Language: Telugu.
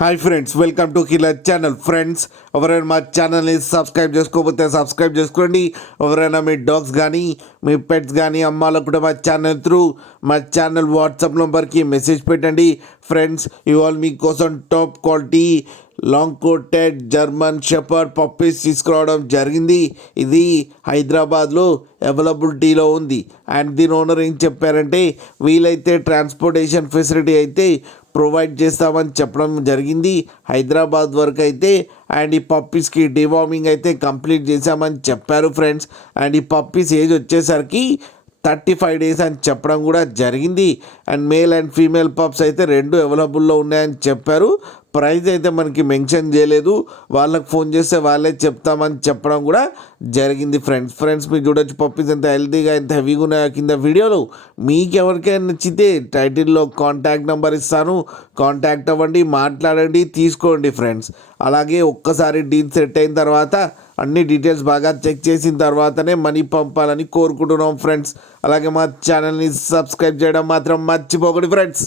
Hi friends, welcome to killer channel. Friends, ఎవరైనా మా ఛానల్ని సబ్స్క్రైబ్ చేసుకోకపోతే సబ్స్క్రైబ్ చేసుకోండి. ఎవరైనా మీ డాగ్స్ కానీ మీ పెట్స్ కానీ అమ్మాలకు కూడా మా ఛానల్ వాట్సాప్ నెంబర్కి మెసేజ్ పెట్టండి. ఫ్రెండ్స్, ఇవాళ మీకోసం top quality long coated German shepherd puppies తీసుకురావడం జరిగింది. ఇది హైదరాబాద్లో అవైలబిలిటీలో ఉంది. అండ్ దీని ఓనర్ ఏం చెప్పారంటే, వీలైతే ట్రాన్స్పోర్టేషన్ ఫెసిలిటీ అయితే ప్రొవైడ్ చేస్తామని చెప్పడం జరిగింది హైదరాబాద్ వరకు అయితే. అండ్ ఈ పప్పీస్కి డివార్మింగ్ అయితే కంప్లీట్ చేశామని చెప్పారు ఫ్రెండ్స్. అండ్ ఈ పప్పీస్ ఏజ్ వచ్చేసరికి 35 days అని చెప్పడం కూడా జరిగింది. And male and female pups అయితే రెండు అవైలబుల్లో ఉన్నాయని చెప్పారు. ప్రైస్ అయితే మనకి మెన్షన్ చేయలేదు, వాళ్ళకి ఫోన్ చేస్తే వాళ్ళే చెప్తామని చెప్పడం కూడా జరిగింది ఫ్రెండ్స్ మీరు చూడొచ్చు పప్పీస్ ఎంత హెల్తీగా ఎంత హెవీగా ఉన్నాయో కింద వీడియోలో. మీకు ఎవరికైనా నచ్చితే టైటిల్లో కాంటాక్ట్ నెంబర్ ఇస్తాను, కాంటాక్ట్ అవ్వండి, మాట్లాడండి, తీసుకోండి ఫ్రెండ్స్. అలాగే ఒక్కసారి డీల్ సెట్ అయిన తర్వాత అన్ని డీటెయిల్స్ బాగా చెక్ చేసిన తర్వాతనే మనీ పంపాలని కోరుకుంటున్నాం ఫ్రెండ్స్. అలాగే మా ఛానల్ని సబ్స్క్రైబ్ చేయడం మాత్రం మర్చిపోకండి ఫ్రెండ్స్.